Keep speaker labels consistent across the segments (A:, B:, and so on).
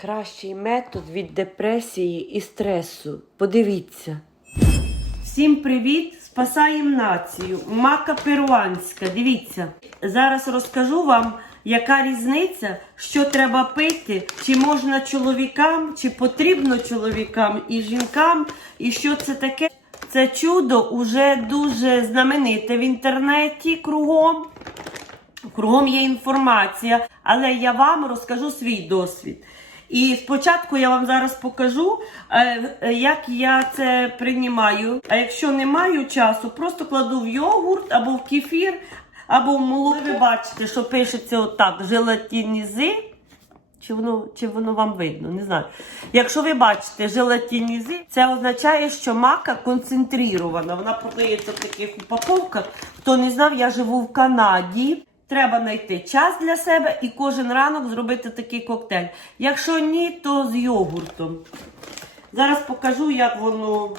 A: Кращий метод від депресії і стресу. Подивіться. Всім привіт! Спасаємо націю. Мака перуанська. Дивіться. Зараз розкажу вам, яка різниця, що треба пити, чи можна чоловікам, чи потрібно чоловікам і жінкам, і що це таке. Це чудо уже дуже знамените в інтернеті кругом. Кругом є інформація, але я вам розкажу свій досвід. І спочатку я вам зараз покажу, е, е, як я це приймаю. А якщо не маю часу, просто кладу в йогурт або в кефір, або в молоко. Ви бачите, що пишеться отак: желатінізи. Чи воно, чи воно вам видно? Не знаю. Якщо ви бачите желатінізи, це означає, що мака концентрірована. Вона продається в таких упаковках. Хто не знав, я живу в Канаді. Треба знайти час для себе і кожен ранок зробити такий коктейль. Якщо ні, то з йогуртом. Зараз покажу, як воно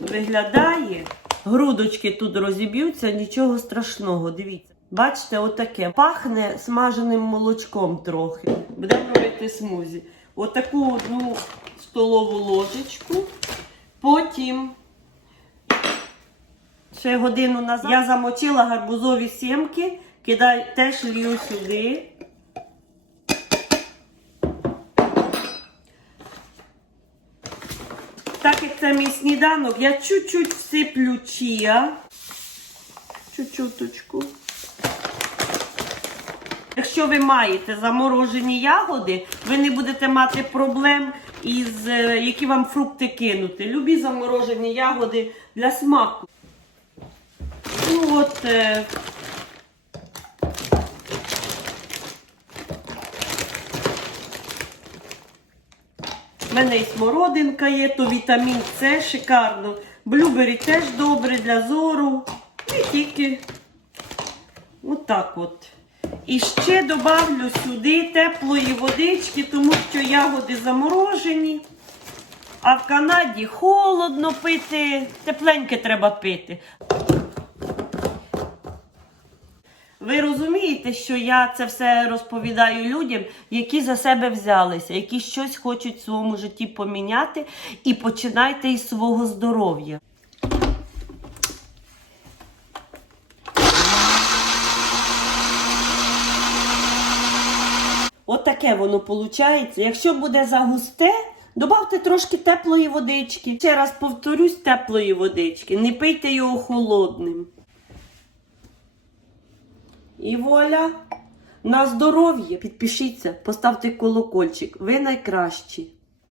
A: виглядає. Грудочки тут розіб'ються, нічого страшного. Дивіться. Бачите, отаке. Пахне смаженим молочком трохи. Будемо робити смузі. Отаку одну столову ложечку. Потім ще годину назад я замочила гарбузові сімки, кидаю теж лью сюди. Так як це мій сніданок, я чуть-чуть всиплю чія. Чуть-чуточку. Якщо ви маєте заморожені ягоди, ви не будете мати проблем із е, які вам фрукти кинути. Любі заморожені ягоди для смаку. Ну от. В мене і смородинка є, то вітамін С шикарно. Блюбері теж добре для зору. Не тільки. Отак от. І ще добавлю сюди теплої водички, тому що ягоди заморожені. А в Канаді холодно пити, тепленьке треба пити. Ви розумієте, що я це все розповідаю людям, які за себе взялися, які щось хочуть в своєму житті поміняти, і починайте із свого здоров'я. Отаке воно виходить. Якщо буде загусте, додавте трошки теплої водички. Ще раз повторюсь, теплої водички. Не пийте його холодним. І вуаля! На здоров'я! Підпишіться, поставте колокольчик. Ви найкращі.